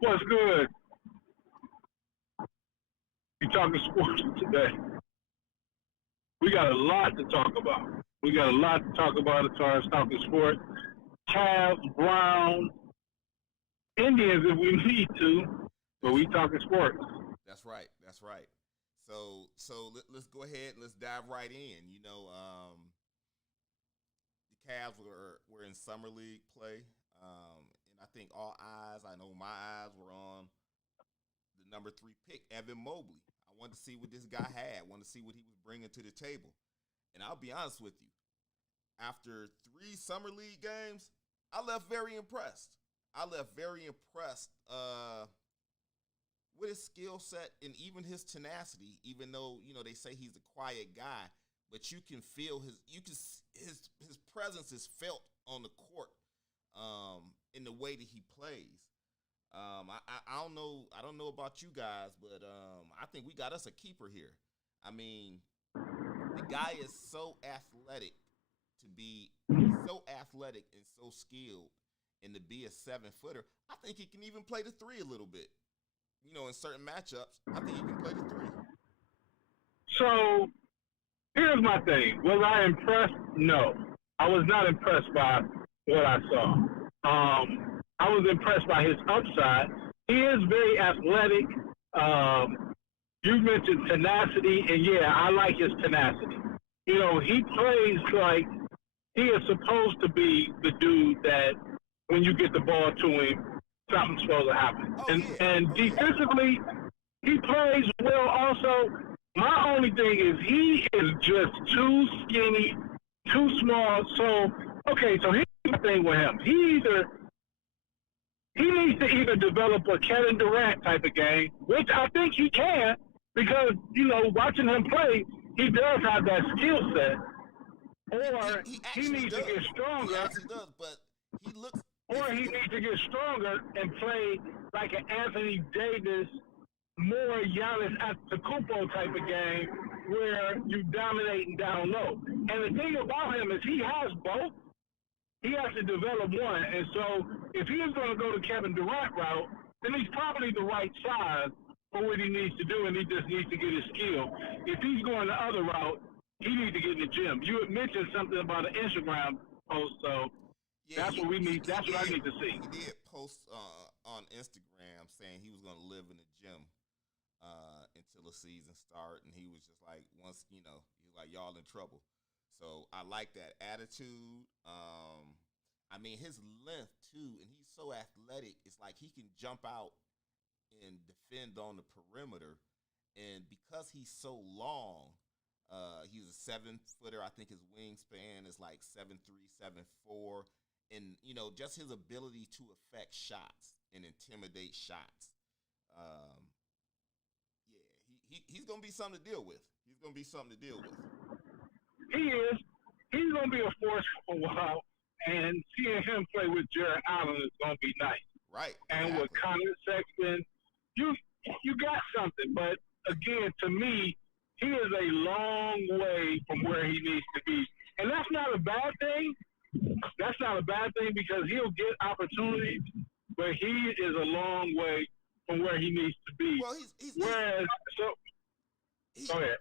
What's good? You talking sports today? We got a lot to talk about. We got a lot to talk about as far as talking sports. Cavs, Browns, Indians if we need to, but we talking sports. That's right. That's right. So let's go ahead and let's dive right in. The Cavs were in summer league play, and I think I know my eyes were on the number 3 pick, Evan Mobley. I wanted to see what this guy had. I wanted to see what he was bringing to the table. And I'll be honest with you, after 3 summer league games, I left very impressed. With his skill set and even his tenacity, even though, they say he's a quiet guy, but you can feel his presence is felt on the court in the way that he plays. I don't know about you guys, but I think we got us a keeper here. I mean, the guy is so athletic and so skilled, and to be a 7-footer, I think he can even play the 3 a little bit. In certain matchups, I think he can play the 3. So here's my thing. Was I impressed? No. I was not impressed by what I saw. I was impressed by his upside. He is very athletic. You mentioned tenacity, and yeah, I like his tenacity. He plays like he is supposed to be the dude that when you get the ball to him, something's supposed to happen. And defensively, he plays well also. My only thing is he is just too skinny, too small. So here's the thing with him. He needs to either develop a Kevin Durant type of game, which I think he can, because, watching him play, he does have that skill set. Or he needs to get stronger. He actually does, but he looks... Or he needs to get stronger and play like an Anthony Davis, more Giannis Antetokounmpo type of game where you dominate and down low. And the thing about him is he has both. He has to develop one. And so if he is going to go the Kevin Durant route, then he's probably the right size for what he needs to do, and he just needs to get his skill. If he's going the other route, he needs to get in the gym. You had mentioned something about an Instagram post, so yeah, that's what we need. That's what I need to see. He did post on Instagram saying he was going to live in the gym until the season start, and he was just like, once he was like, y'all in trouble. So I like that attitude. His length too, and he's so athletic. It's like he can jump out and defend on the perimeter, and because he's so long, he's a 7-footer. I think his wingspan is like 7'3", 7'4". And, just his ability to affect shots and intimidate shots. He's going to be something to deal with. He is. He's going to be a force for a while. And seeing him play with Jared Allen is going to be nice. Right. And with Connor Sexton, you got something. But, again, to me, he is a long way from where he needs to be. And that's not a bad thing. That's not a bad thing because he'll get opportunities, but he is a long way from where he needs to be. Well, go ahead.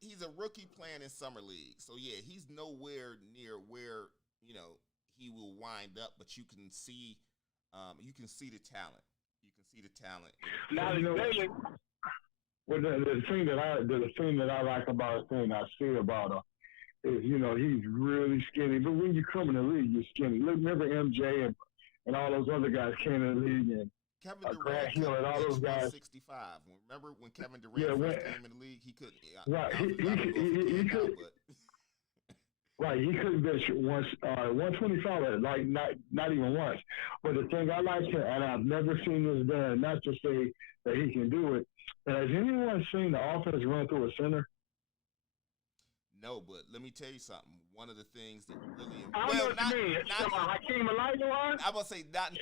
He's a rookie playing in summer league, so yeah, he's nowhere near where he will wind up. But you can see the talent. Now, well, the thing that I like about the thing I see about him is, he's really skinny. But when you come in the league, you're skinny. Remember MJ and all those other guys came in the league, and Kevin Grant Hill and all those guys. 165. Remember when Kevin Durant first came in the league? He couldn't. Right. Right. He couldn't bench 125, like not even once. But the thing I like him, and I've never seen this done, not to say that he can do it. Has anyone seen the offense run through a center? No, but let me tell you something. One of the things that really Hakeem Olajuwon? I was say not in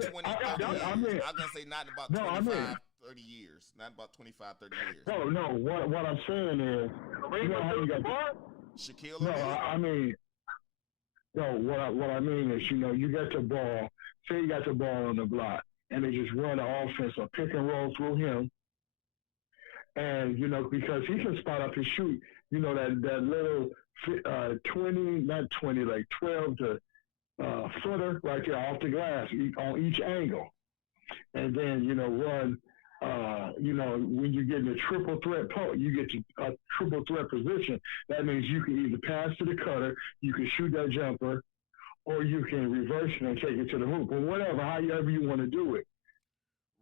20, 30 years. I was gonna say not in about 25, 30 years. Not about 25, 30 years. No. What I'm saying is, how you got Shaquille O'Neal? What I mean is, you got the ball. Say you got the ball on the block, and they just run the offense or pick and roll through him. And, because he can spot up and shoot, that little 20, not 20, like 12 to footer right there off the glass on each angle. And then, run, when you get in a triple threat you get to a triple threat position. That means you can either pass to the cutter, you can shoot that jumper, or you can reverse it and take it to the hoop, or whatever, however you want to do it.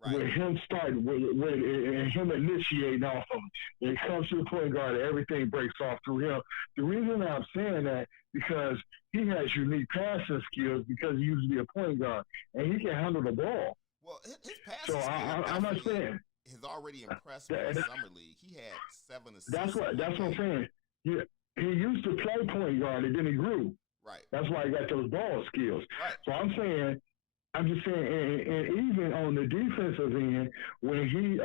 Right. With him starting, and him initiating off of him. When it comes to the point guard, everything breaks off through him. The reason I'm saying that, because he has unique passing skills because he used to be a point guard, and he can handle the ball. Well, his passing skills I'm not saying has already impressed me in the summer league. He had 7 assists. That's what I'm saying. He used to play point guard, and then he grew. Right. That's why he got those ball skills. Right. So I'm just saying, and even on the defensive end, when he,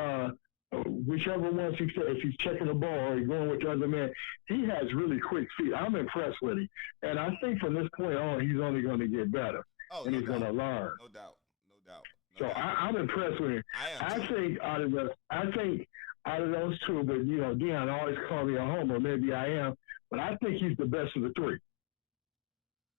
whichever ones if he's checking the ball or he's going with the other man, he has really quick feet. I'm impressed with him. And I think from this point on, he's only going to get better. And he's going to learn. No doubt. So I'm impressed with him. I think out of those two, but, Dion always called me a homer. Maybe I am. But I think he's the best of the three.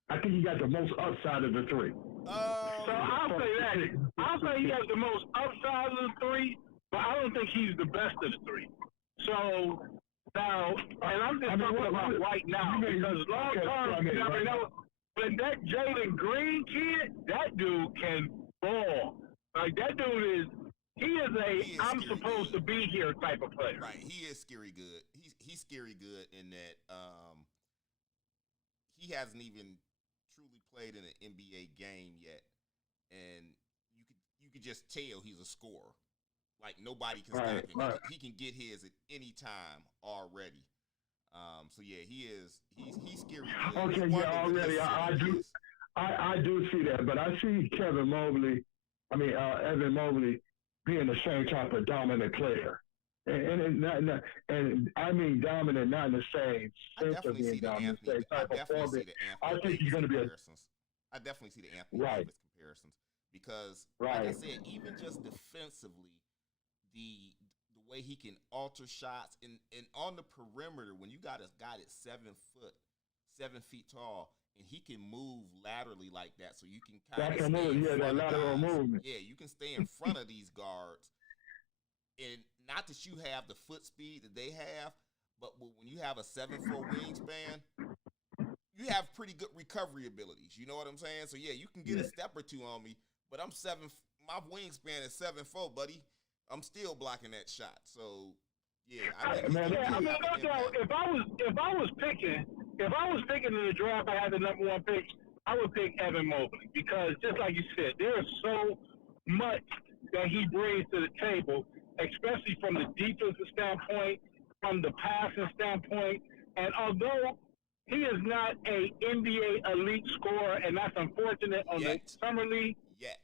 I think he got the most upside of the three. So I'll say that. I'll say he has the most upside of the three, but I don't think he's the best of the three. So now, and I'm just talking about right now, because long term, you never know. But that Jalen Green kid, that dude can ball. Like, that dude he is I'm supposed to be here type of player. Right. He is scary good. He's scary good in that he hasn't even truly played in an NBA game yet, and you could just tell he's a scorer. Like, nobody can stop him. Right. He can get his at any time already. So yeah, he's scary. Okay, yeah, already I do see that, but I see Evan Mobley being the same type of dominant player. And I mean dominant, not in the same sense of being dominant. I think he's going to be I definitely see the Anthony Davis comparisons because, like I said, even just defensively, the way he can alter shots and on the perimeter, when you got a guy that's 7 feet tall, and he can move laterally like that, so you can kind of that lateral movement. Yeah, you can stay in front of these guards, and not that you have the foot speed that they have, but when you have a 7'4" wingspan, you have pretty good recovery abilities. You know what I'm saying? So yeah, you can get a step or two on me, but my wingspan is 7'4", buddy. I'm still blocking that shot. So yeah, if I was picking in the draft, I had the number 1 pick, I would pick Evan Mobley, because just like you said, there's so much that he brings to the table, especially from the defensive standpoint, from the passing standpoint. And although he is not a NBA elite scorer, and that's unfortunate on the summer league, yet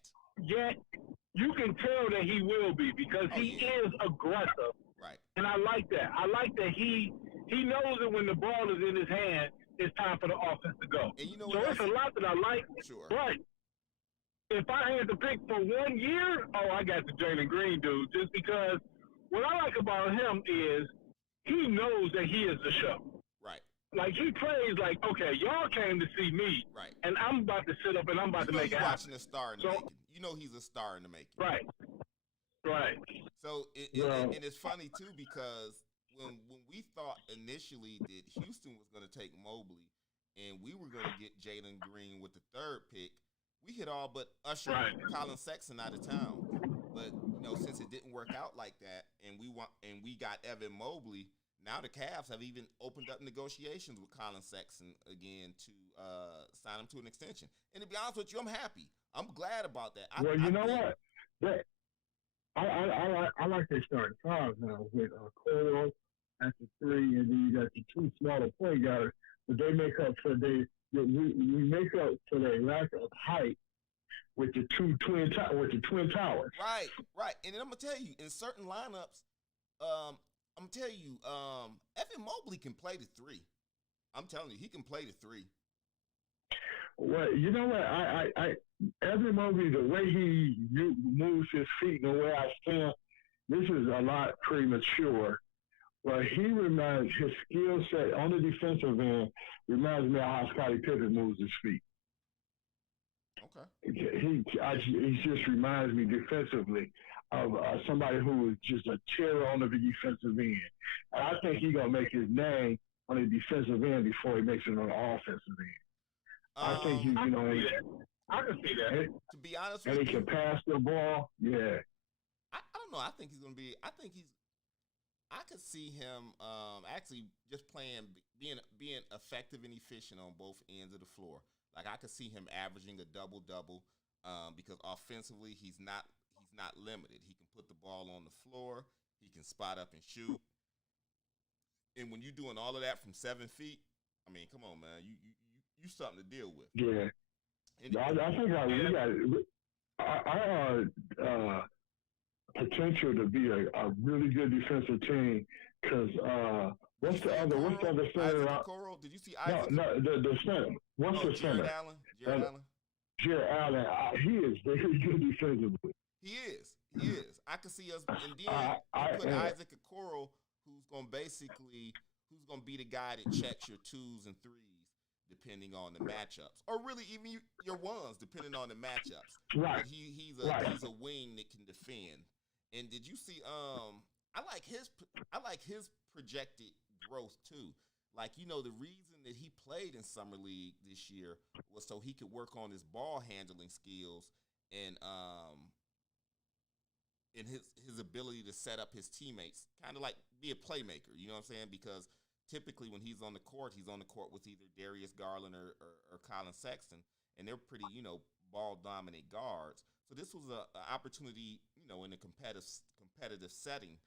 you can tell that he will be, because he is aggressive. Right. And I like that. I like that he knows that when the ball is in his hand, it's time for the offense to go. And so it's a lot that I like. Sure. But if I had to pick for 1 year, I got the Jalen Green dude, just because what I like about him is he knows that he is the show. Right. Like, he plays like, okay, y'all came to see me, right, and I'm about to sit up and I'm about to make it happen. Watching a star in the making. You know he's a star in the making. Right. So and it's funny too, because when we thought initially that Houston was going to take Mobley and we were going to get Jalen Green with the 3rd pick, we had all but ushered Colin Sexton out of town. But since it didn't work out like that, and we got Evan Mobley, now the Cavs have even opened up negotiations with Colin Sexton again to sign him to an extension. And to be honest with you, I'm happy. I'm glad about that. What? I like their starting five now with Cole at the 3, and then you got the 2 smaller point guards, but they make up for we make up for their lack of height with the twin towers. Right. And then I'm gonna tell you, in certain lineups, Evan Mobley can play the 3. I'm telling you, he can play the 3. Well, you know what? Evan Mobley, the way he moves his feet and the way I stand, this is a lot premature. But he reminds his skill set on the defensive end reminds me of how Scottie Pippen moves his feet. Okay. He just reminds me defensively of somebody who is just a terror on the defensive end. And I think he's gonna make his name on the defensive end before he makes it on the offensive end. I think I can see that. To be honest and with he you, can pass the ball. Yeah. I don't know. I think he's gonna be. I could see him actually just being effective and efficient on both ends of the floor. Like I could see him averaging a double because offensively he's not limited. He can put the ball on the floor. He can spot up and shoot. And when you're doing all of that from 7 feet, I mean, come on, man, you something to deal with. Yeah. And I think our potential to be a really good defensive team because what's the other center? Isaac Okoro? Did you see Isaac? No, the center. What's the Jared center? Allen. Jared Allen. Jared Allen. He is very good defensively. He is. I could see us, and then put Isaac Okoro, who's going to be the guy that checks your 2s and 3s, depending on the matchups, or really even your 1s, depending on the matchups. Right. But he's a wing that can defend. And did you see? I like his projected growth too. Like, you know, the reason that he played in Summer League this year was so he could work on his ball handling skills and his ability to set up his teammates, kind of like be a playmaker. You know what I'm saying? Because typically when he's on the court with either Darius Garland or Colin Sexton, and they're pretty, you know, ball dominant guards. So this was an opportunity, you know, in a competitive setting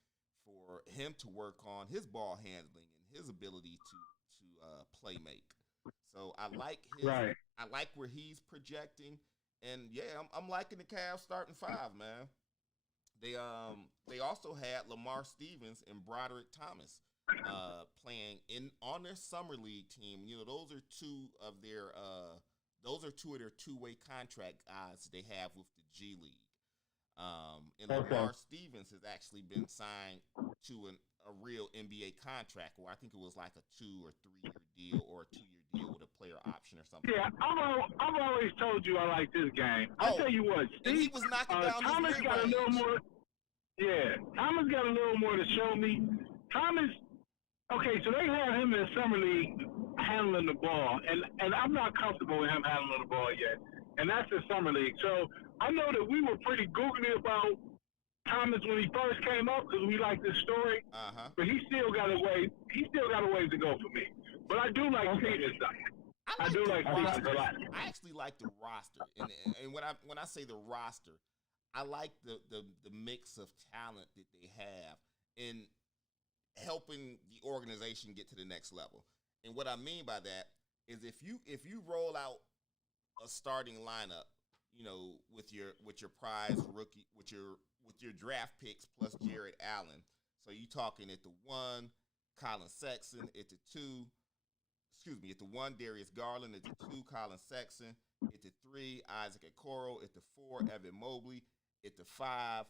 for him to work on his ball handling and his ability to play make. So I like where he's projecting, and yeah, I'm liking the Cavs starting 5, man. They also had Lamar Stevens and Broderick Thomas playing on their summer league team. You know, those are two of their two-way contract guys they have with the G League. And Lamar Stevens has actually been signed to a real NBA contract, where I think it was like a 2 or 3 year deal or a 2-year deal with a player option or something. Yeah, I've always told you I like this game. I'll tell you what, Steve, and he was knocking down Thomas his got a little more. Yeah, Thomas got a little more to show me. Thomas, okay, so they have him in the summer league handling the ball, and I'm not comfortable with him handling the ball yet, and that's the summer league. So I know that we were pretty googly about Thomas when he first came up because we like this story, but he still got a ways to go for me. But I do like Stevens. I do like Stevens a lot. I actually like the roster, and when I say the roster, I like the mix of talent that they have in helping the organization get to the next level. And what I mean by that is if you roll out a starting lineup, you know, with your prize rookie, with your draft picks plus Jared Allen. So you talking at the 1, Colin Sexton, at the 2, at the 1, Darius Garland, at the 2, Colin Sexton, at the 3, Isaac Okoro, at the 4, Evan Mobley, at the 5,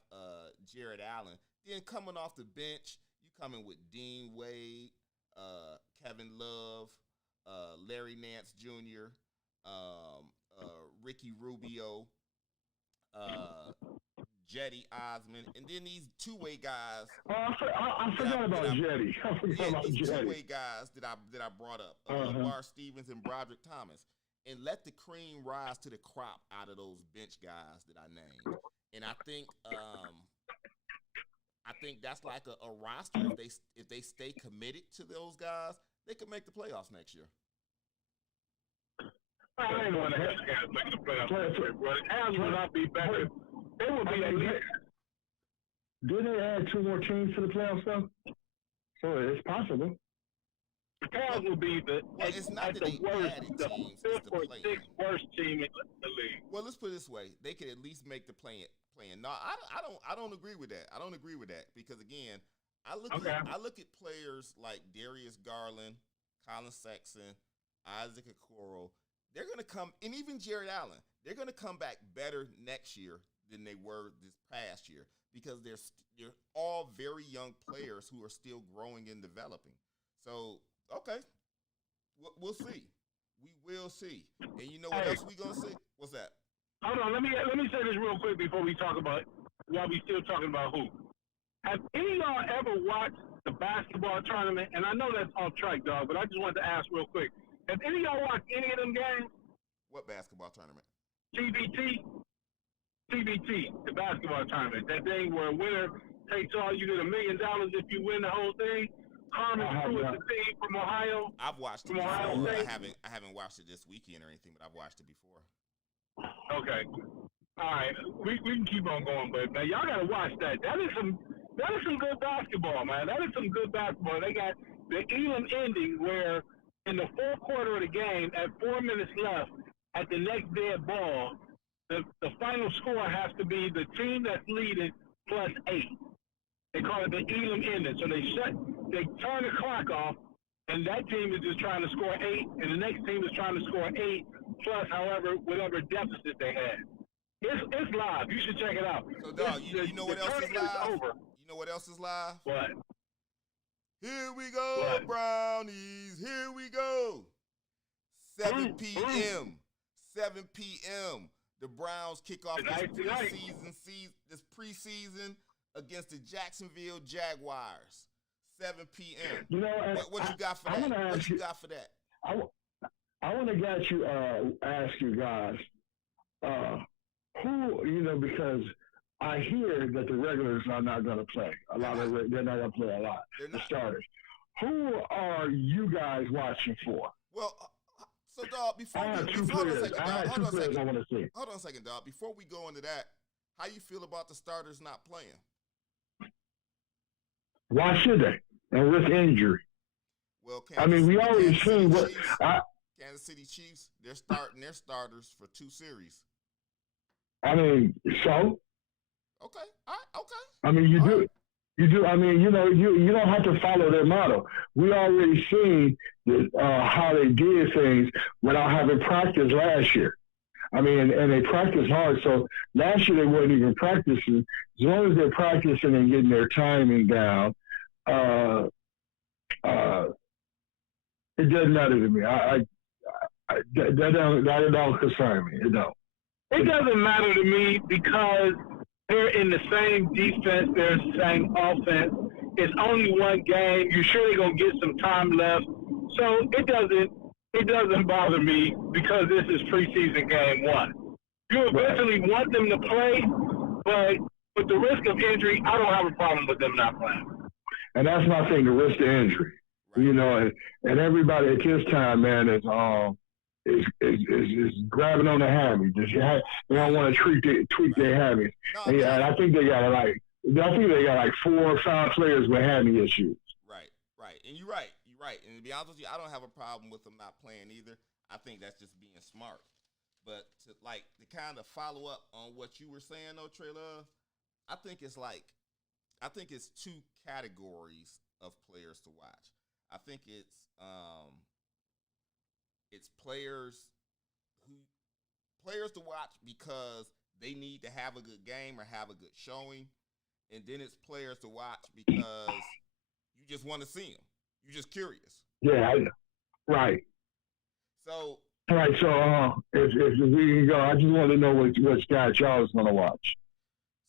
Jared Allen. Then coming off the bench, you coming with Dean Wade, Kevin Love, Larry Nance Jr., Ricky Rubio, Jetty Osman, and then these two-way guys. I forgot about Jetty. These two-way guys that I brought up, Lamar Stevens and Broderick Thomas, and let the cream rise to the crop out of those bench guys that I named. And I think that's like a roster. If they stay committed to those guys, they could make the playoffs next year. I ain't want to have guys make the playoffs, but Cavs will not be better. They will be like. Did they add 2 more teams to the playoffs though? So it's possible. The Cavs will be the it's not the worst, the 5th or 6th worst team in the league. Well, let's put it this way: they could at least make the play-in. No, I don't agree with that. I don't agree with that because again, I look at players like Darius Garland, Colin Sexton, Isaac Okoro. they're going to come, and even Jared Allen, they're going to come back better next year than they were this past year because they're all very young players who are still growing and developing. So, okay, we'll see. We will see. And you know what else we going to see? What's that? Hold on, let me say this real quick before we talk about, while we still talking about hoop. Have any of y'all ever watched the basketball tournament? And I know that's off track, dog, but I just wanted to ask real quick. Have any of y'all watched any of them games? What basketball tournament? TBT, the basketball tournament. That thing where a winner takes all, you get $1 million if you win the whole thing. Carmen Crew is the team from Ohio. I've watched it before. I haven't watched it this weekend or anything, but I've watched it before. Okay. All right. We can keep on going, but man, y'all gotta watch that. That is some good basketball, man. That is some good basketball. They got the Elam ending where in the fourth quarter of the game, at 4 minutes left, at the next dead ball, the final score has to be the team that's leading plus 8. They call it the Elam ending. So they turn the clock off, and that team is just trying to score 8, and the next team is trying to score 8 plus whatever deficit they had. It's live. You should check it out. So, dog, you know what else is live? You know what else is live? What? Here we go, what? Brownies. Here we go. 7 p.m. 7 p.m. The Browns kick off this preseason against the Jacksonville Jaguars. 7 p.m. You know, what you got for that? What you got for that? I want to ask you guys, who, because I hear that the regulars are not going to play. They're not going to play a lot. The starters. Who are you guys watching for? Well, so dog, hold on a second, dog. Before we go into that, how you feel about the starters not playing? Why should they? And with injury. Well, we already seen what Kansas City Chiefs. They're starting their starters for 2 series. So. Okay. All right. Okay. You do. Right. You do. You don't have to follow their model. We already seen how they did things without having practice last year. And they practiced hard. So last year they weren't even practicing. As long as they're practicing and getting their timing down, it doesn't matter to me. That don't concern me. It don't. It doesn't matter to me because they're in the same defense, they're the same offense. It's only one game. You're sure they're gonna get some time left. So it doesn't bother me because this is preseason game 1. You eventually want them to play, but with the risk of injury, I don't have a problem with them not playing. And that's my thing, the risk of injury. Right. And everybody at this time, man, is grabbing on the hammies. They don't want to tweak their hammies. And I think they got like 4 or 5 players with hammy issues. Right. And you're right. And to be honest with you, I don't have a problem with them not playing either. I think that's just being smart. But to kind of follow up on what you were saying, though, Trey Love, I think it's 2 categories of players to watch. I think it's players to watch because they need to have a good game or have a good showing, and then it's players to watch because you just want to see them. You're just curious. Yeah, right. So. All right, so if we can go, I just want to know which guy Charles is going to watch.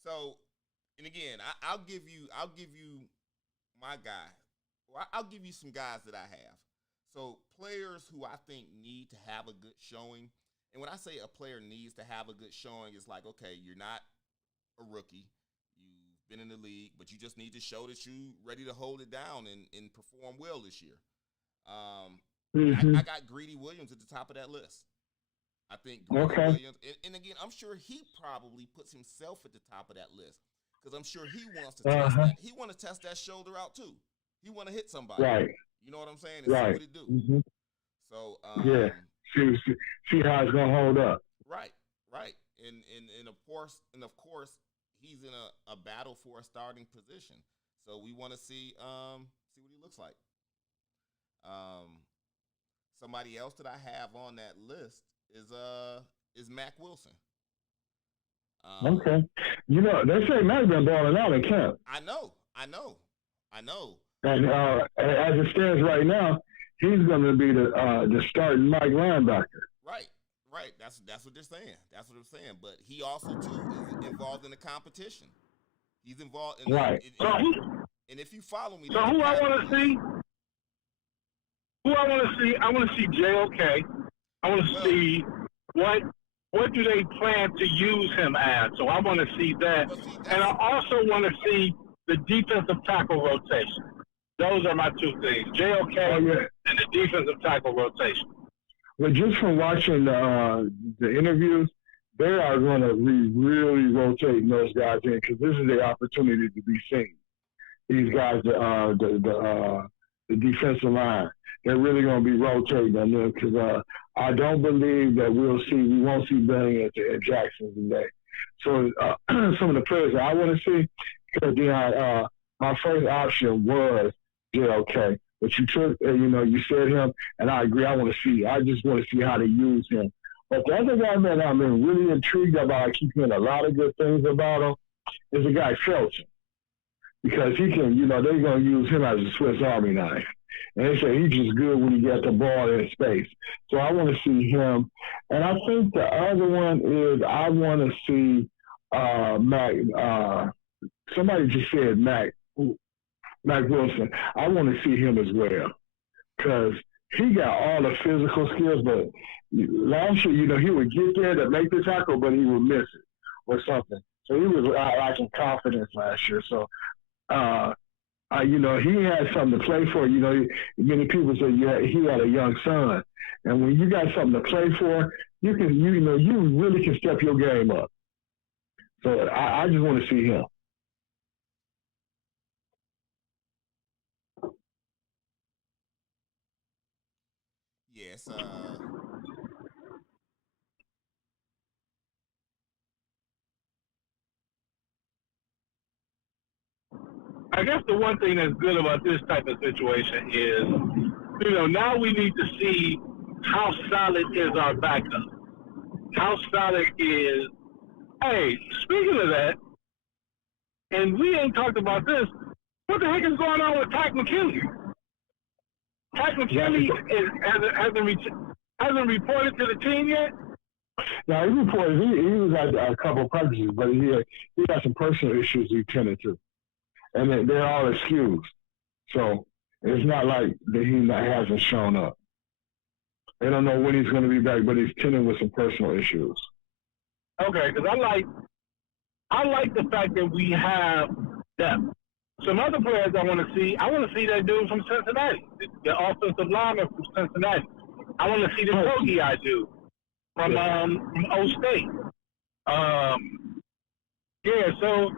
So, and again, I'll give you my guy. Well, I'll give you some guys that I have. So players who I think need to have a good showing, and when I say a player needs to have a good showing, it's like, okay, you're not a rookie. You've been in the league, but you just need to show that you're ready to hold it down and perform well this year. I got Greedy Williams at the top of that list. I think Greedy Williams, and again, I'm sure he probably puts himself at the top of that list because I'm sure he wants to test that. He want to test that shoulder out too. He want to hit somebody. Right. You know what I'm saying? And see what it do. Mm-hmm. So see how it's gonna hold up. Right. And of course, he's in a battle for a starting position. So we want to see what he looks like. Somebody else that I have on that list is Mack Wilson. Okay. You know, they say Mack been balling out in camp. I know. And as it stands right now, he's going to be the starting Mike linebacker. Right. That's what they're saying. That's what they're saying. But he also too is involved in the competition. He's involved in right. And if you follow me, so who I want to see? I want to see JOK. I want to see what do they plan to use him as. So I want to see that, and I also want to see the defensive tackle rotation. Those are my two things: JOK and the defensive tackle rotation. Well, just from watching the interviews, they are going to be really rotating those guys in because this is their opportunity to be seen. These guys, the defensive line, they're really going to be rotating on them because I don't believe that we won't see Benning at Jackson today. So some of the players that I want to see, because my first option was JOK. But you took, you said him, and I agree. I just want to see how they use him. But the other guy, man, I'm really intrigued about. I keep hearing a lot of good things about him. Is the guy Felton, because he can, they're going to use him as a Swiss Army knife. And they say he's just good when he gets the ball in space. So I want to see him. And I think the other one is I want to see Mack. Somebody just said Mack Wilson. I want to see him as well because he got all the physical skills, but last year, he would get there to make the tackle, but he would miss it or something. So he was lacking confidence last year. So, he had something to play for. Many people say he had a young son, and when you got something to play for, you really can step your game up. So I just want to see him. Yes. I guess the one thing that's good about this type of situation is, now we need to see how solid is our backup. How solid is, hey, speaking of that, and we ain't talked about this, what the heck is going on with Ty McKinley? Ty McKinley hasn't reported to the team yet? No, he reported he was at a couple of practices, but he had some personal issues he tended to. And they're all excused. So it's not like that he hasn't shown up. They don't know when he's going to be back, but he's tending with some personal issues. Okay, because I like the fact that we have depth. Some other players I want to see that dude from Cincinnati, the offensive lineman from Cincinnati. I want to see the Togi I do from O State. So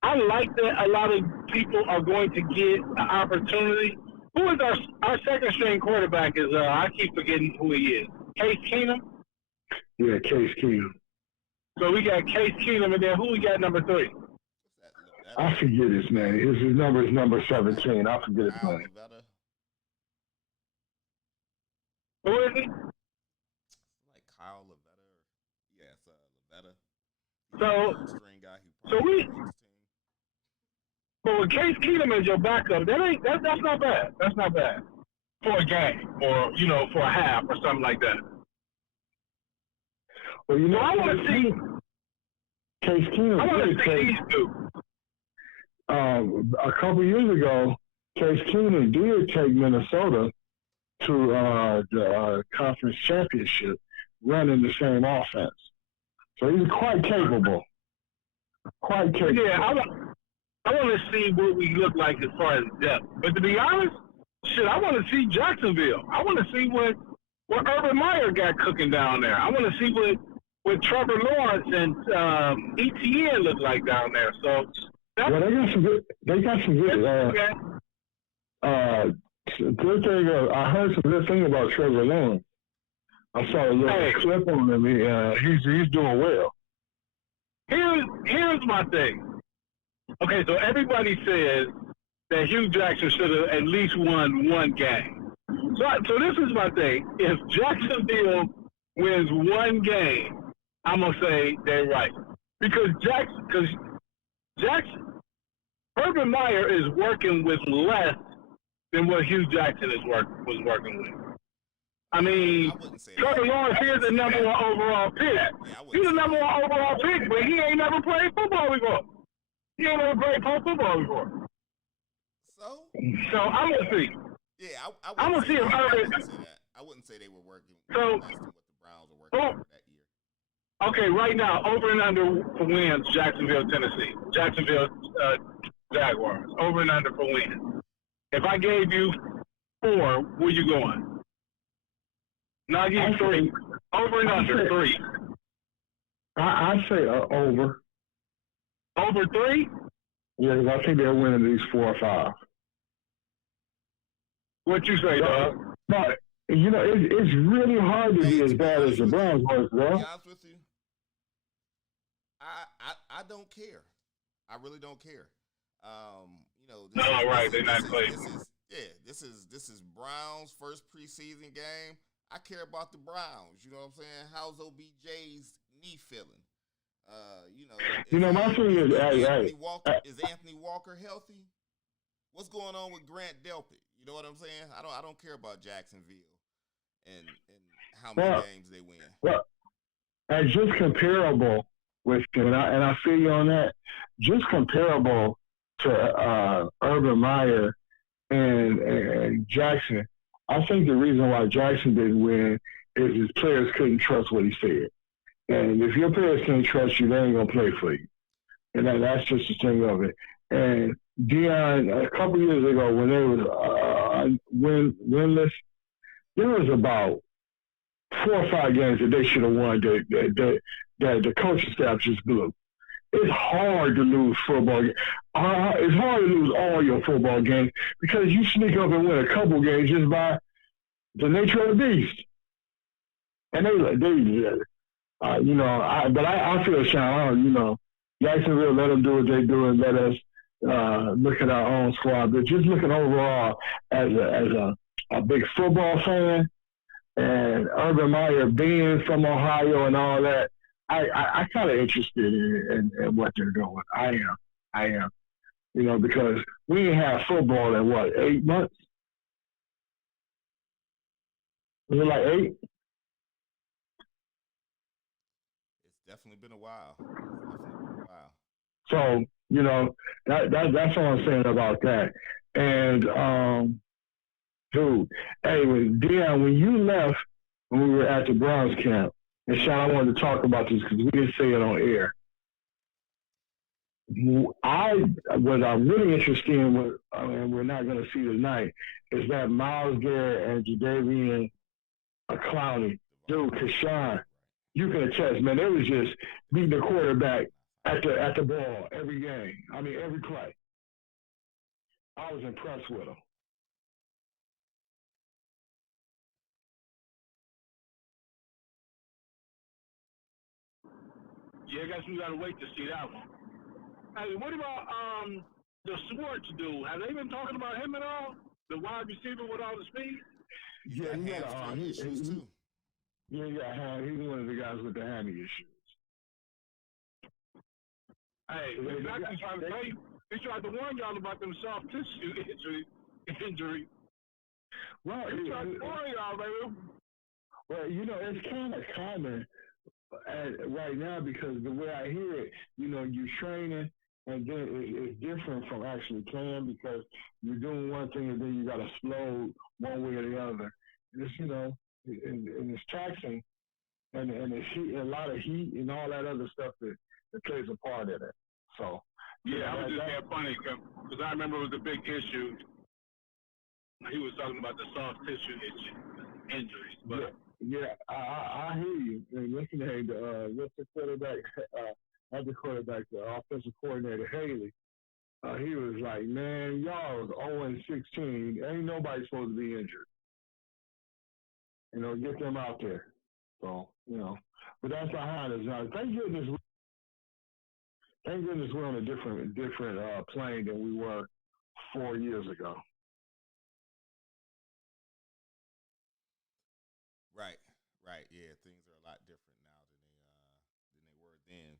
I like that a lot of people are going to get an opportunity. Who is our second string quarterback? I keep forgetting who he is. Case Keenum? Yeah, Case Keenum. So we got Case Keenum, and then who we got number 3? I forget his name. His number is number 17. I forget his name. Who is he? Like Kyle Levetta. Levetta. But with Case Keenum as your backup, that's not bad. That's not bad for a game or for a half or something like that. Well, I want to see Case Keenum. I want to see these two. A couple years ago, Case Keenum did take Minnesota to the conference championship, running the same offense. So he's quite capable. Yeah, I want to see what we look like as far as depth. But to be honest, I want to see Jacksonville. I want to see what Urban Meyer got cooking down there. I want to see what Trevor Lawrence and ETN look like down there. So they got some good. Good thing. I heard some good thing about Trevor Lawrence. I saw a little clip on him. He's doing well. Here's my thing. Okay, so everybody says that Hugh Jackson should have at least won one game. So this is my thing. If Jacksonville wins one game, I'm gonna say they're right because Jackson, Urban Meyer is working with less than what Hugh Jackson was working with. I mean, Trevor Lawrence is the number one overall pick. He's the number one overall pick, but he ain't never played football before. He ain't never played pro football before. So I'm gonna see. Yeah, I'm gonna see if Urban. I wouldn't say they were working So, less than what the Browns were working that year. Okay, right now, over and under for wins, Jacksonville, Tennessee. Jacksonville Jaguars. Over and under for wins. If I gave you 4, where you going? No, I give you 3. Over and under, 3. I say over. Over 3? Yeah, I think they'll win at least 4 or 5. What you say, dog? But you know, it's really hard to be as bad as the Browns was, bro. To be honest with you, I don't care. I really don't care. You know, they're not playing. This is Browns' first preseason game. I care about the Browns. You know what I'm saying? How's OBJ's knee feeling? My thing is, is Anthony Walker healthy? What's going on with Grant Delpit? You know what I'm saying? I don't care about Jacksonville and how many games they win. Well, and just comparable with, and I feel you on that. Just comparable to Urban Meyer and Jackson. I think the reason why Jackson didn't win is his players couldn't trust what he said. And if your players can't trust you, they ain't gonna play for you. And that's just the thing of it. And Deion, a couple years ago, when they was winless, there was about 4 or 5 games that they should have won that the coaching staff just blew. It's hard to lose football games. It's hard to lose all your football games because you sneak up and win a couple games just by the nature of the beast. And I feel Sean, Jacksonville, let them do what they do and let us look at our own squad. But just looking overall as a big football fan and Urban Meyer being from Ohio and all that, I kind of interested in what they're doing. I am. Because we didn't have football in 8 months? Was it like 8? It's definitely been a while. So, that's all I'm saying about that. And, dude, hey, Deion, when you left when we were at the Browns camp, and Sean, I wanted to talk about this because we didn't say it on air. What I'm really interested in, and we're not going to see tonight, is that Myles Garrett and Jadeveon Clowney. Dude, Kashawn, you can attest, man, they was just beating the quarterback at the ball every game. I mean, every play. I was impressed with them. Yeah, I guess we gotta wait to see that one. Hey, what about the Swartz dude? Have they been talking about him at all? The wide receiver with all the speed? Yeah, he got issues too. Yeah, he's one of the guys with the hammy issues. Hey, exactly trying to say. He tried to warn y'all about them soft tissue injury. Well, he tried to warn y'all, baby. Well, it's kind of common right now because the way I hear it, you're training and then it's different from actually playing because you're doing one thing and then you got to slow one way or the other. It's, and it's taxing and it's heat, a lot of heat and all that other stuff that plays a part in it. So, yeah, I was just being funny because I remember it was a big issue. He was talking about the soft tissue injuries. But yeah, I hear you. And listen, hey, what's the quarterback? Not the quarterback, the offensive coordinator Haley. He was like, man, y'all was 0-16. Ain't nobody supposed to be injured. Get them out there. So, but that's behind us now. Thank goodness we're on a different plane than we were 4 years ago. Right. Yeah, things are a lot different now than they were then.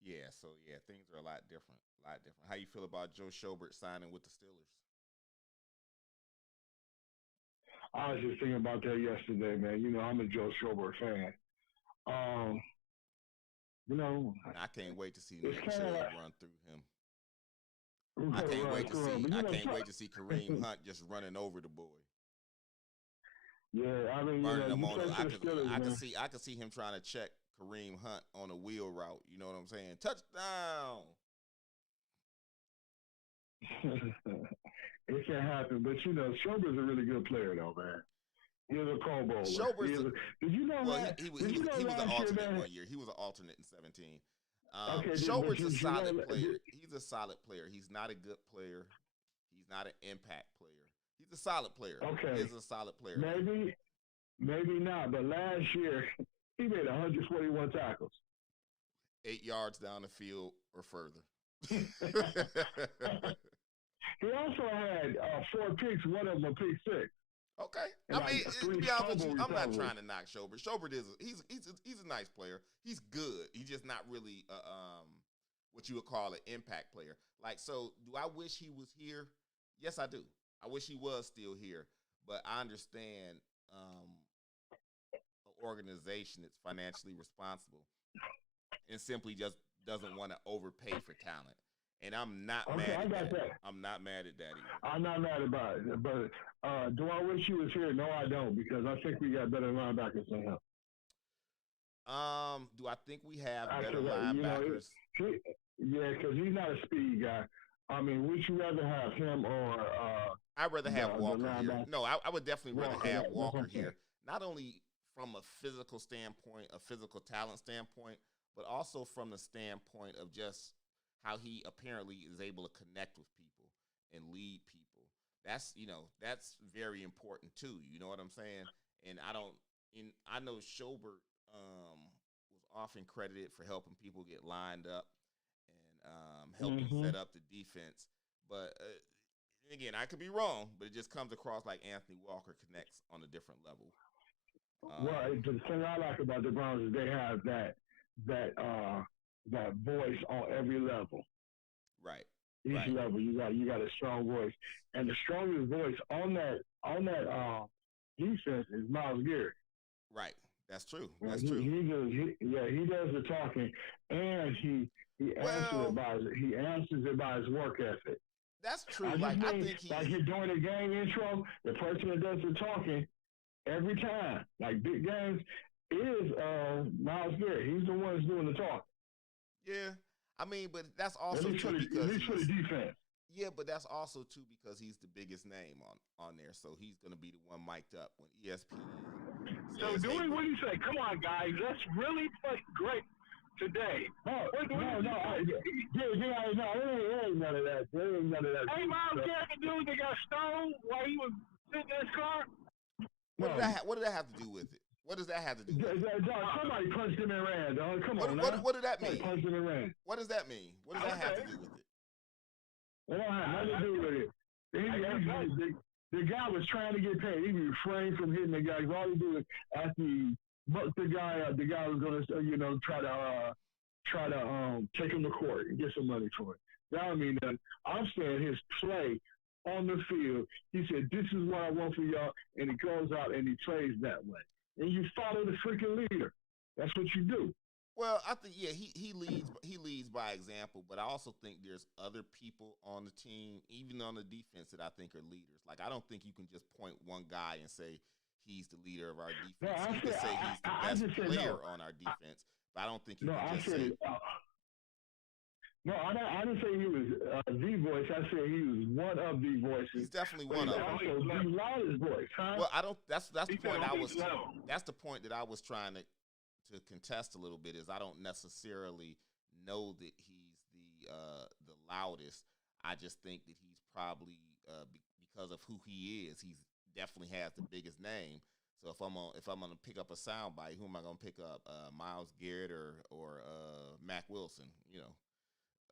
Yeah, so yeah, things are a lot different. A lot different. How you feel about Joe Shobert signing with the Steelers? I was just thinking about that yesterday, man. You know, I'm a Joe Schobert fan. Um, you know, I can't wait to see it's Nick kind of Chubb like run through him. I can't right, wait to right. see. But I you know, can't wait to see Kareem Hunt just running over the boy, yeah, I mean, you know, burning him you on. play for the Steelers, man. I could see him trying to check Kareem Hunt on a wheel route. You know what I'm saying? Touchdown. It can happen, but you know, Schobert's a really good player, though, man. He's a Pro Bowler. Schobert's Did you know well, that? he was an last year, alternate man? 1 year. He was an alternate in 17. Okay, Schobert's a you solid know, player. He's a solid player. He's not a good player. He's not an impact player. He's a solid player. Okay. He's a solid player. Maybe not, but last year he made 141 tackles. 8 yards down the field or further. He also had 4 picks, one of them a pick 6. Okay, And I mean, like to 3 be honest with you, I'm not recoveries. trying to knock Shobert. Shobert he's a nice player. He's good. He's just not really what you would call an impact player. Like, so do I wish he was here? Yes, I do. I wish he was still here. But I understand an organization that's financially responsible and simply just doesn't want to overpay for talent. And I'm not mad at that. I'm not mad at that either. I'm not mad about it. But do I wish he was here? No, I don't, because I think we got better linebackers than him. Do I think we have better linebackers? Yeah, because he's not a speed guy. I mean, would you rather have him or I'd rather have Walker here. No, I would definitely rather have Walker here. Not only from a physical standpoint, a physical talent standpoint, but also from the standpoint of just how he apparently is able to connect with people and lead people. That's very important too. You know what I'm saying? And I know Shobert was often credited for helping people get lined up and helping set up the defense. But again, I could be wrong, but it just comes across like Anthony Walker connects on a different level. Well, the thing I like about the Browns is they have that voice on every level. Right. Each level, you got a strong voice, and the strongest voice on that defense is Myles Garrett. Right. That's true. He does the talking, and he answers it by his work ethic. That's true. I think during the game intro, the person that does the talking every time, like big games, is Myles Garrett. He's the one that's doing the talking. Yeah, I mean, but that's also true because he's for the defense. Yeah, but that's also too because he's the biggest name on there, so he's going to be the one mic'd up when ESPN. So, what do you say? Come on, guys, let's really play great today. No, it ain't none of that. Hey, Myles Garrett, the dude that got stoned while he was sitting in his car. What did that have to do with it? What does that have to do with it? Somebody punched him and ran, dog. Come on, what did that mean? Punched him and ran. What does that mean? What does that have to do with it? It don't have nothing to do with it. The guy was trying to get paid. He refrained from hitting the guy. All he did was after he bucked the guy up, the guy was going to, try to take him to court and get some money for it. That don't mean nothing. I'm saying his play on the field, he said, "This is what I want for y'all," and he goes out and he plays that way. And you follow the freaking leader. That's what you do. Well, I think he leads by example, but I also think there's other people on the team, even on the defense, that I think are leaders. Like, I don't think you can just point one guy and say he's the leader of our defense. You can say he's the best player on our defense, but I don't think you can just say. No, I didn't say he was the voice. I said he was one of the voices. He's definitely one of them. Also the loudest voice, huh? Well, I don't. That's the point I was. That's the point that I was trying to contest a little bit. Is I don't necessarily know that he's the loudest. I just think that he's probably because of who he is. He's definitely has the biggest name. So if I'm gonna pick up a soundbite, who am I gonna pick up? Myles Garrett or Mack Wilson? You know.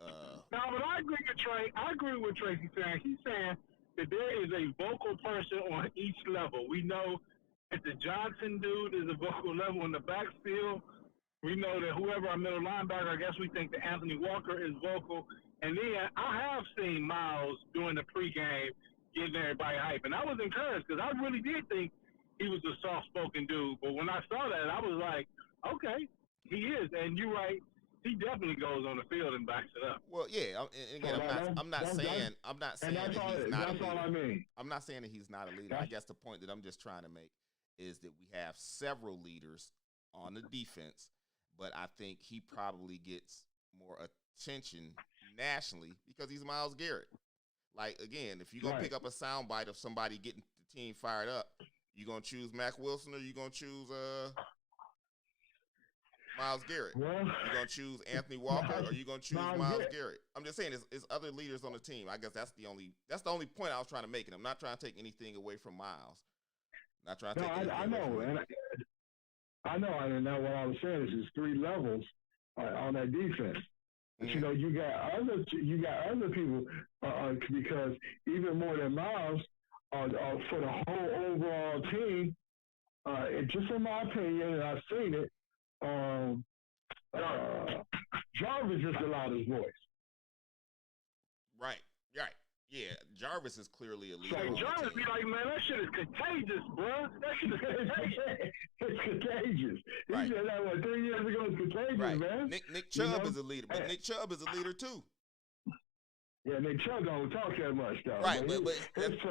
No, but I agree with Trey. I agree with Tracy saying. He's saying that there is a vocal person on each level. We know that the Johnson dude is a vocal level in the backfield. We know that whoever our middle linebacker, I guess we think that Anthony Walker is vocal. And then I have seen Miles during the pregame getting everybody hype. And I was encouraged because I really did think he was a soft-spoken dude. But when I saw that, I was like, okay, he is. And you're right. He definitely goes on the field and backs it up. Well, yeah. Again, I'm not saying that he's not a leader. That's all I mean. I'm not saying that he's not a leader. I guess the point that I'm just trying to make is that we have several leaders on the defense, but I think he probably gets more attention nationally because he's Myles Garrett. Like, again, if you're going to pick up a soundbite of somebody getting the team fired up, you going to choose Mack Wilson or you going to choose Myles Garrett? Well, you going to choose Anthony Walker or you going to choose Myles Garrett? I'm just saying it's other leaders on the team. I guess that's the only point I was trying to make, and I'm not trying to take anything away from Myles. Not trying to take anything I know, away from I know, and now what I was saying is there's three levels on that defense. But, you know, you got other people because even more than Miles for the whole overall team. Just in my opinion, and I've seen it. Jarvis is the loudest voice. Right. Yeah, Jarvis is clearly a leader. So Jarvis be like, man, that shit is contagious, bro. That shit is contagious. It's contagious. He said that 3 years ago. It's contagious, man. Nick Chubb is a leader, but Nick Chubb is a leader too. Yeah, Nick Chubb don't talk that much, though. Right, but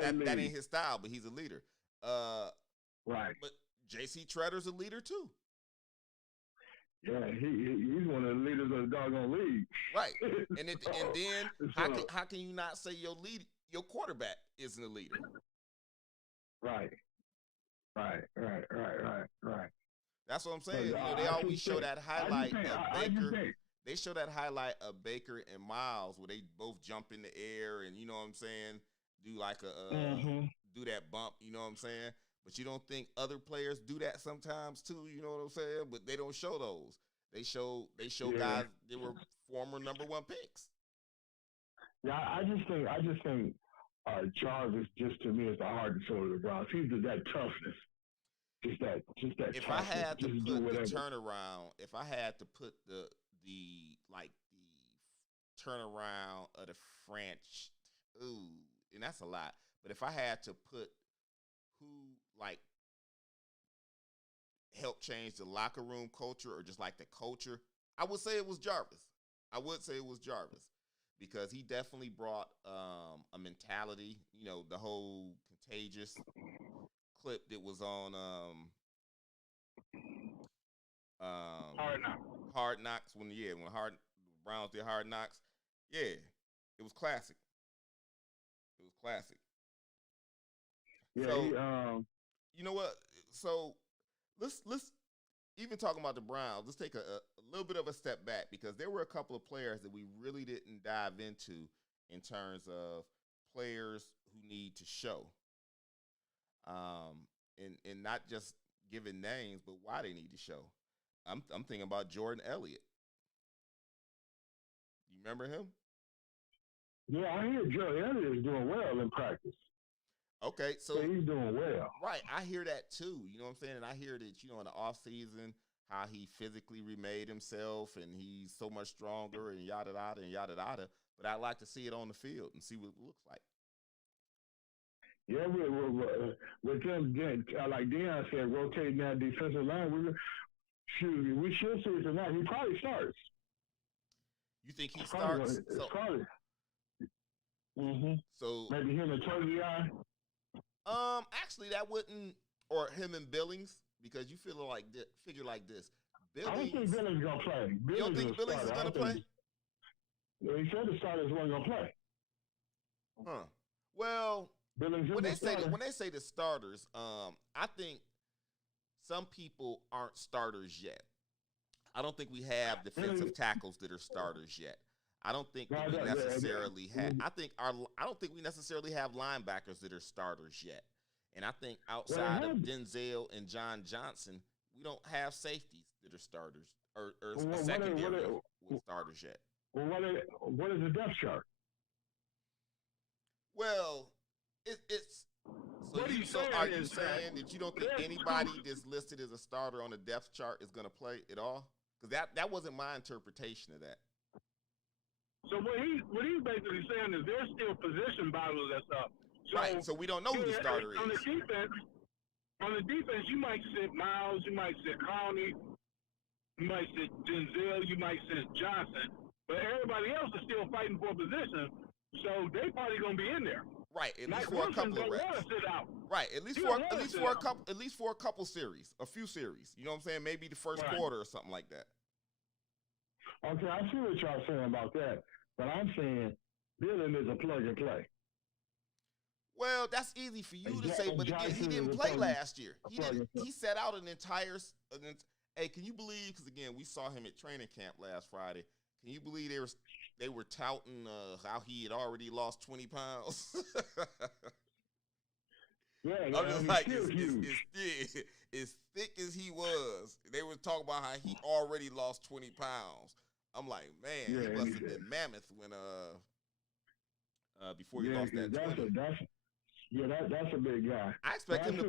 that ain't his style. But he's a leader. Right. But J.C. Tretter's a leader too. Yeah, he's one of the leaders of the doggone league. Right, and then how can you not say your quarterback isn't a leader? Right. That's what I'm saying. They always show that highlight of Baker. They show that highlight of Baker and Miles where they both jump in the air and, you know what I'm saying, do like do that bump, you know what I'm saying? But you don't think other players do that sometimes too, you know what I'm saying? But they don't show those. They show guys that were former number one picks. Yeah, I just think Jarvis just to me is the heart and soul of the Browns. He's that toughness. Just that if toughness. I had to put the turnaround, if I had to put the turnaround of the French, and that's a lot. But if I had to put who helped change the locker room culture or just like the culture, I would say it was Jarvis. Because he definitely brought a mentality, you know, the whole contagious clip that was on Hard Knocks when Browns did Hard Knocks. Yeah, it was classic. Yeah, so, you know what? So let's even talking about the Browns, let's take a little bit of a step back because there were a couple of players that we really didn't dive into in terms of players who need to show. And not just giving names, but why they need to show. I'm thinking about Jordan Elliott. You remember him? Yeah, I hear Jordan Elliott is doing well in practice. Okay, so he's doing well. Right, I hear that too. You know what I'm saying? And I hear that, you know, in the off season, how he physically remade himself and he's so much stronger and yada yada and yada yada. But I'd like to see it on the field and see what it looks like. Yeah, with them, like Deion said, rotating that defensive line, we should see it tonight. He probably starts. You think he starts? So maybe him and Toby. Actually, that wouldn't, or him and Billings, because you figure like this. Billings, I don't think Billings gonna play. You don't think Billings is gonna play? He said the starters weren't gonna play. Huh. Well, when they say the starters, I think some people aren't starters yet. I don't think we have defensive tackles that are starters yet. I don't think we necessarily have. I don't think we necessarily have linebackers that are starters yet. And I think outside of Denzel and John Johnson, we don't have safeties that are starters or secondary with starters yet. Well, what is the depth chart? Well, it's so What you he's so saying are you is saying that you don't think there's anybody two- that's listed as a starter on the depth chart is going to play at all? Because that wasn't my interpretation of that. So what he's basically saying is there's still position battles and stuff. So, Right. So we don't know who the starter on is. On the defense, you might sit Miles, you might sit Conley, you might sit Denzel, you might sit Johnson, but everybody else is still fighting for position. So they probably gonna be in there. Right, at Mack least for a Wilson couple of don't reps. want to sit out. Right, at least for a couple series, a few series. You know what I'm saying? Maybe the first quarter or something like that. Okay, I see what y'all saying about that, but I'm saying Dillon is a plug and play. Well, that's easy for you to say, but again, he didn't play last year. He sat out an entire. Hey, can you believe? Because again, we saw him at training camp last Friday. Can you believe they were touting how he had already lost 20 pounds? Yeah, I'm just like, as thick as he was, they were talking about how he already lost 20 pounds. I'm like, man, he must have been mammoth when before he lost that 20. That's a big guy. I expect him to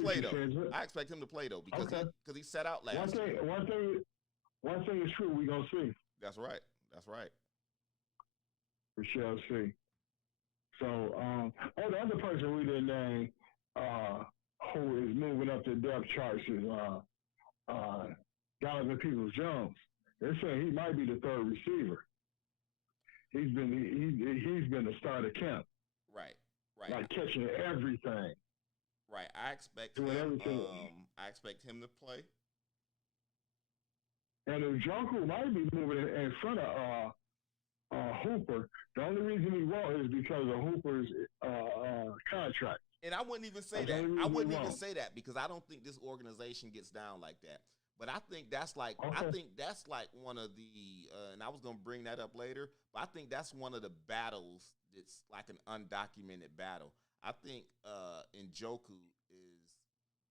play though. Because he sat out last year. One thing is true, we gonna see. That's right. We shall see. So, the other person we didn't name, who is moving up the depth charts is Donovan Peoples-Jones. They're saying he might be the third receiver. He's been the start of camp. Right. Like catching everything. Right. I expect him to play. And if Njoku might be moving in front of Hooper, the only reason he won't is because of Hooper's contract. And I wouldn't even say that. I wouldn't even say that because I don't think this organization gets down like that. But I think that's like one of the and I was gonna bring that up later, but I think that's one of the battles that's like an undocumented battle. I think Njoku is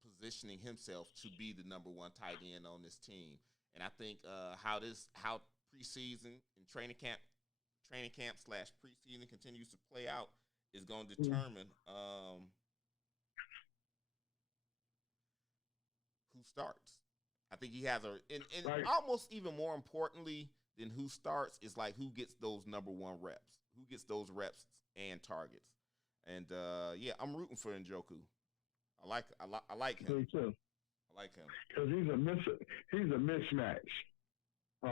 positioning himself to be the number one tight end on this team. And I think how preseason and training camp / preseason continues to play out is going to determine who starts. I think he has almost even more importantly than who starts is like who gets those number one reps, who gets those reps and targets. And I'm rooting for Njoku. I like him. Me too. I like him because he's a mismatch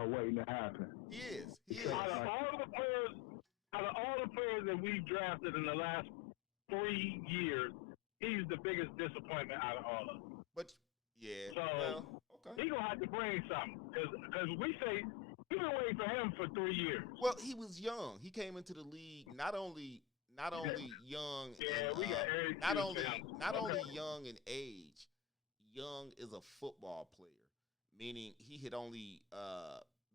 waiting to happen. He is. Out of all the players that we've drafted in the last 3 years, he's the biggest disappointment out of all of them. But yeah, okay. He's gonna have to bring something because we've been waiting for him for 3 years. Well, he was young. He came into the league not only young, not only young in age, young as a football player, meaning he had only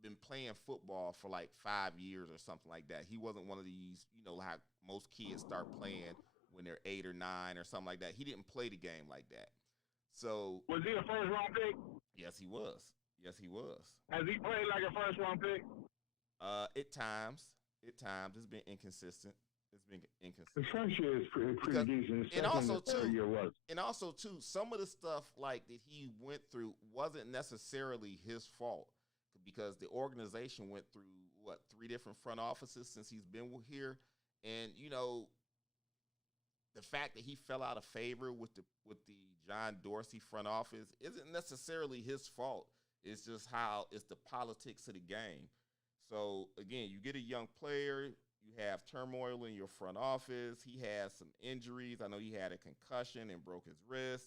been playing football for like 5 years or something like that. He wasn't one of these, how most kids start playing when they're 8 or 9 or something like that. He didn't play the game like that. So was he a first round pick? Yes, he was. Has he played like a first round pick? At times, it's been inconsistent. The first year is pretty decent. And also too, some of the stuff like that he went through wasn't necessarily his fault because the organization went through 3 different front offices since he's been here, and the fact that he fell out of favor with the John Dorsey front office isn't necessarily his fault. It's just it's the politics of the game. So again, you get a young player, you have turmoil in your front office. He has some injuries. I know he had a concussion and broke his wrist.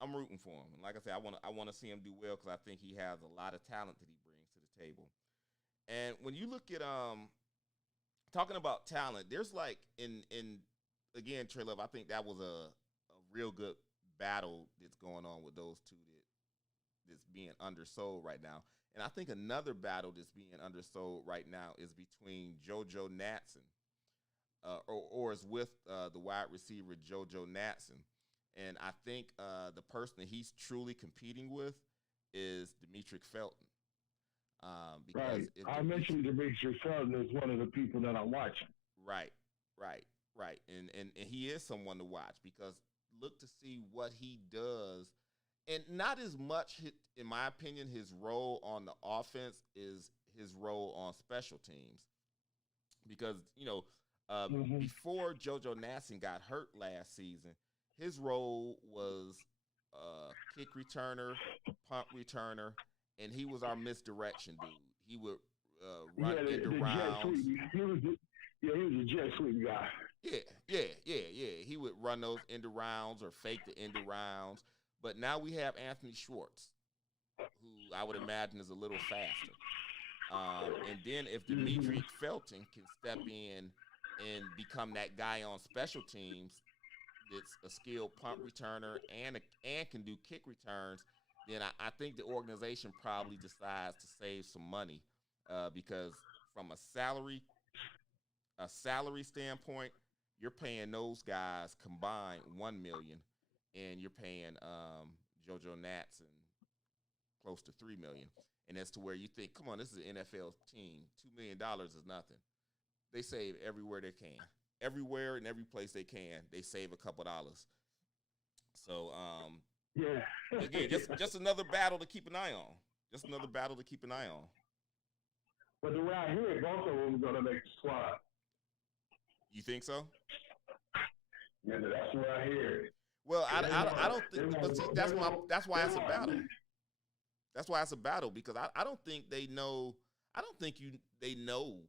I'm rooting for him. And like I said, I want to see him do well because I think he has a lot of talent that he brings to the table. And when you look at talking about talent, there's like in again, Trey Love, I think that was a real good battle that's going on with those two that's being undersold right now. And I think another battle that's being undersold right now is between JoJo Natson, or is with the wide receiver JoJo Natson. And I think the person that he's truly competing with is Demetric Felton. Because right. I mentioned Demetric Felton as one of the people that I'm watching. Right. And he is someone to watch because look to see what he does. And not as much, in my opinion, his role on the offense is his role on special teams. Because, before JoJo Natson got hurt last season, his role was kick returner, punt returner, and he was our misdirection dude. He would run into rounds. He was a jet sweep guy. Yeah. He would run those end rounds or fake the end rounds. But now we have Anthony Schwartz, who I would imagine is a little faster. And then if Demetric Felton can step in and become that guy on special teams that's a skilled punt returner and can do kick returns, then I think the organization probably decides to save some money because from a salary standpoint, you're paying those guys combined $1 million, and you're paying JoJo Natson close to $3 million. And that's to where you think, come on, this is an NFL team. $2 million is nothing. They save everywhere they can. Everywhere and every place they can, they save a couple dollars. So, again, just another battle to keep an eye on. But the way I hear it, both of them are going to make the squad. You think so? Yeah, that's the way I hear it. Well, I don't think. But see, that's why it's a battle. That's why it's a battle because I don't think they know. I don't think they know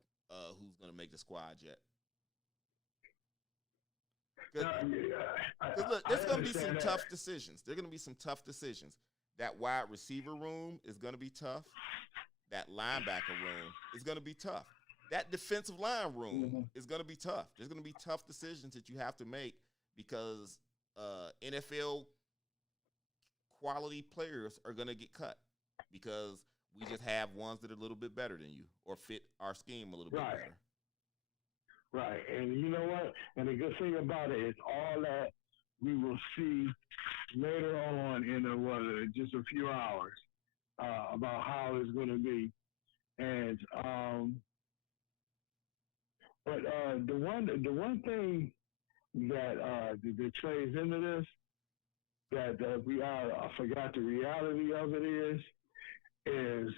who's going to make the squad yet. Because look, there's going to be some tough decisions. There are going to be some tough decisions. That wide receiver room is going to be tough. That linebacker room is going to be tough. That defensive line room is going to be tough. There's going to be tough decisions that you have to make because NFL quality players are going to get cut because we just have ones that are a little bit better than you or fit our scheme a little bit better. Right, and you know what? And the good thing about it is all that we will see later on in just a few hours about how it's going to be. And but the one thing that plays into this that I forgot the reality of it is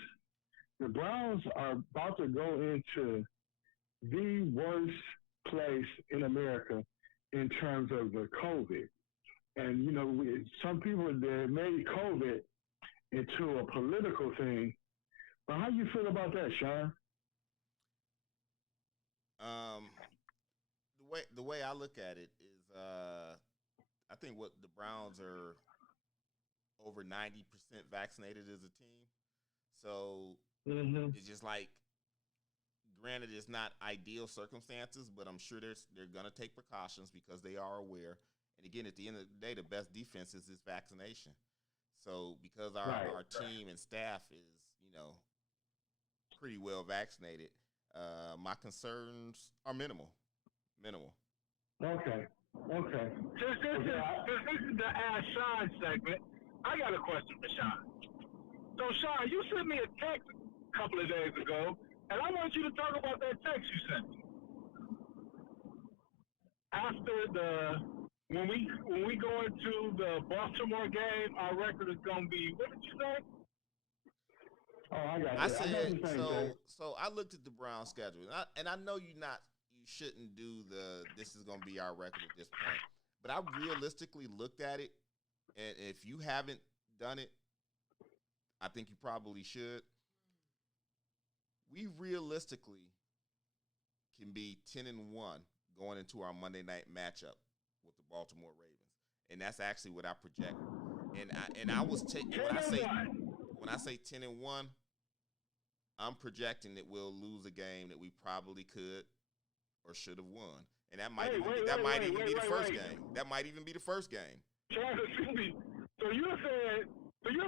the Browns are about to go into the worst place in America in terms of the COVID. And, some people they made COVID into a political thing. But how you feel about that, Sean? The way I look at it is I think what the Browns are over 90% vaccinated as a team. So it's just like, granted, it's not ideal circumstances, but I'm sure they're going to take precautions because they are aware. And again, at the end of the day, the best defense is vaccination. So because our team and staff is, pretty well vaccinated, my concerns are minimal. Okay. Since this is the Ask Sean segment, I got a question for Sean. So, Sean, you sent me a text a couple of days ago, and I want you to talk about that text you sent me. After when we go into the Baltimore game, our record is going to be, what did you say? Oh, I got it. I said, so I looked at the Browns schedule, and I know you shouldn't do this is going to be our record at this point. But I realistically looked at it, and if you haven't done it, I think you probably should. We realistically can be 10-1 going into our Monday night matchup with the Baltimore Ravens, and that's actually what I project. And I was taking when I say 10-1, I'm projecting that we'll lose a game that we probably could or should have won, and that might even be the first game. That might even be the first game. So you're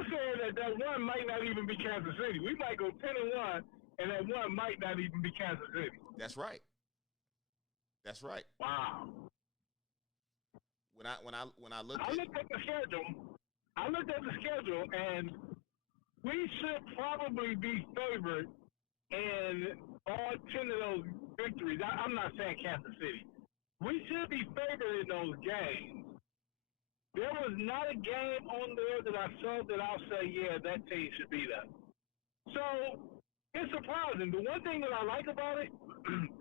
saying that one might not even be Kansas City. We might go 10-1, and that one might not even be Kansas City. That's right. Wow. When I looked at the schedule, and we should probably be favored in all 10 of those victories. I'm not saying Kansas City. We should be favored in those games. There was not a game on there that I saw that I'll say, yeah, that team should be there. So it's surprising. The one thing that I like about it,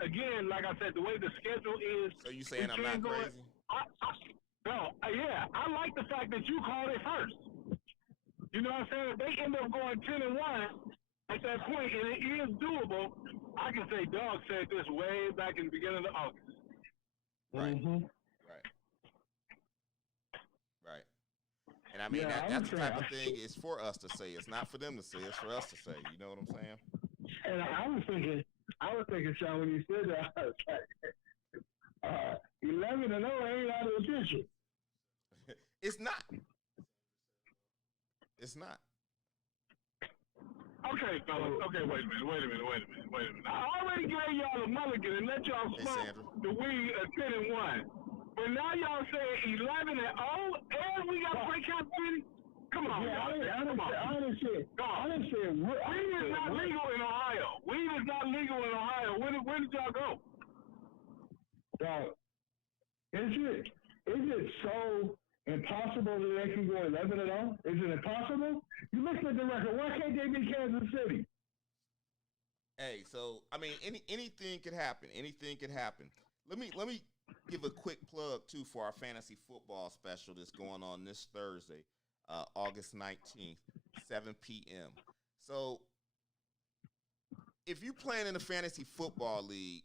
again, like I said, the way the schedule is. So you saying I'm not crazy? I like the fact that you called it first. You know what I'm saying? If they end up going 10-1 at that point, and it is doable, I can say Doug said this way back in the beginning of August. Right. Mm-hmm. Right. And I mean, that's the type of thing it's for us to say. It's not for them to say. It's for us to say. You know what I'm saying? And I was thinking, Sean, when you said that, I was like, 11-0 ain't out of the picture. It's not. It's not. Okay, fellas. Okay, wait a minute. I already gave y'all a mulligan and let y'all smoke the weed at 10-1. But now y'all saying 11-0, and we got to play Kansas City? Come on, yeah, y'all. I didn't say Weed is not legal in Ohio. Weed is not legal in Ohio. Where did y'all go? Dog, is it so impossible that they can go 11-0? Is it impossible? You look at the record. Why can't they beat Kansas City? Hey, so I mean, anything could happen. Anything could happen. Let me give a quick plug too for our fantasy football special that's going on this Thursday, August 19th, 7 p.m. So, if you're playing in a fantasy football league,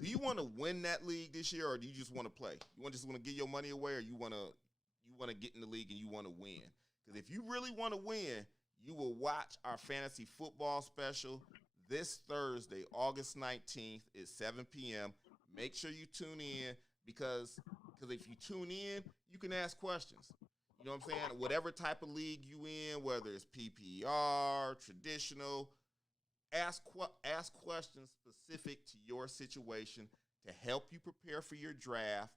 do you want to win that league this year, or do you just want to play? You just want to give your money away, or you want to get in the league and you want to win? Because if you really want to win, you will watch our fantasy football special this Thursday, August 19th at 7 p.m. Make sure you tune in because if you tune in, you can ask questions. You know what I'm saying? Whatever type of league you in, whether it's PPR, traditional, ask questions specific to your situation to help you prepare for your draft,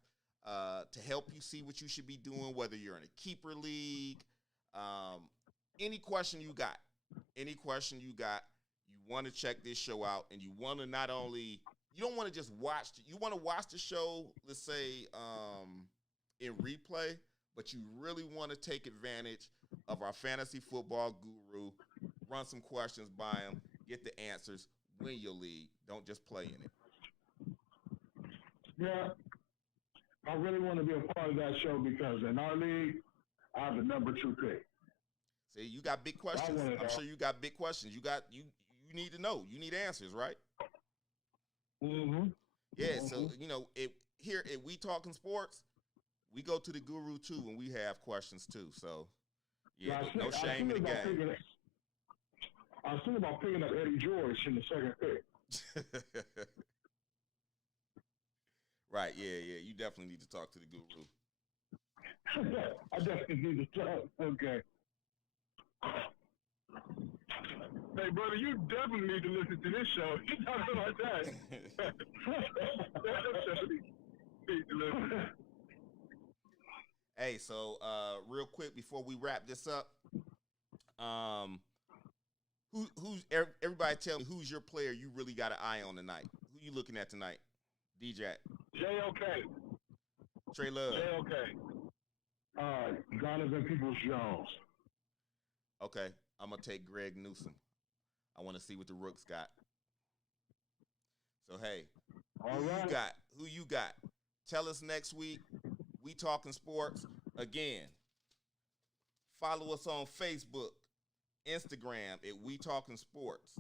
to help you see what you should be doing, whether you're in a keeper league, any question you got, you want to check this show out, and you want to you don't want to just watch you want to watch the show, let's say, in replay, but you really want to take advantage of our fantasy football guru, run some questions by him, get the answers, win your league. Don't just play in it. Yeah, I really want to be a part of that show because in our league, I'm the number 2 pick. See, you got big questions. I'm sure you got big questions. You need to know. You need answers, right? Mm-hmm. Yeah, so, here at We Talkin Sports, we go to the guru, too, when we have questions, too. So, yeah, no shame in the game. I was thinking about picking up Eddie George in the second pick. Right, yeah. You definitely need to talk to the guru. I definitely need to talk. Okay. Hey, brother, you definitely need to listen to this show. You talking about that. Definitely need to listen. Hey, so real quick before we wrap this up, everybody tell me who's your player you really got an eye on tonight? Who you looking at tonight? DJ. J.O.K. Trey Love. J.O.K. Donovan Peoples-Jones. Okay, I'm going to take Greg Newsome. I want to see what the Rooks got. So, hey, who you got? Tell us next week. We Talkin Sports. Again, follow us on Facebook, Instagram at We Talkin Sports,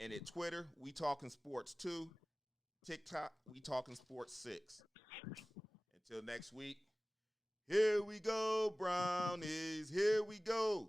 and at Twitter, We Talkin Sports 2, TikTok, We Talkin Sports 6. Until next week, here we go, Brownies. Here we go.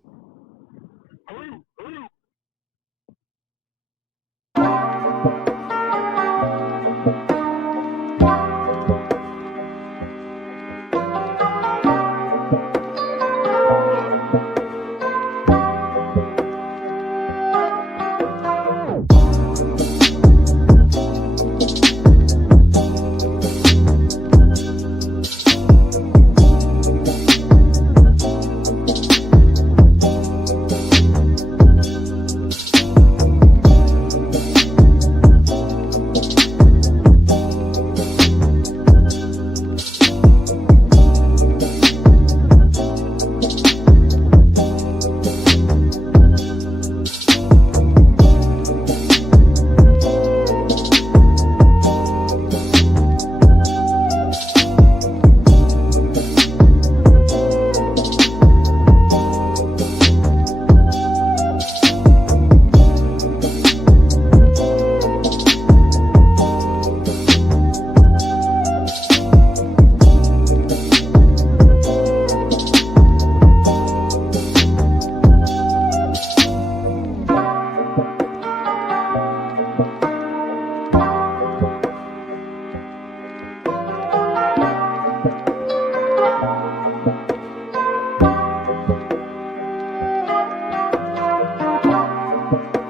you.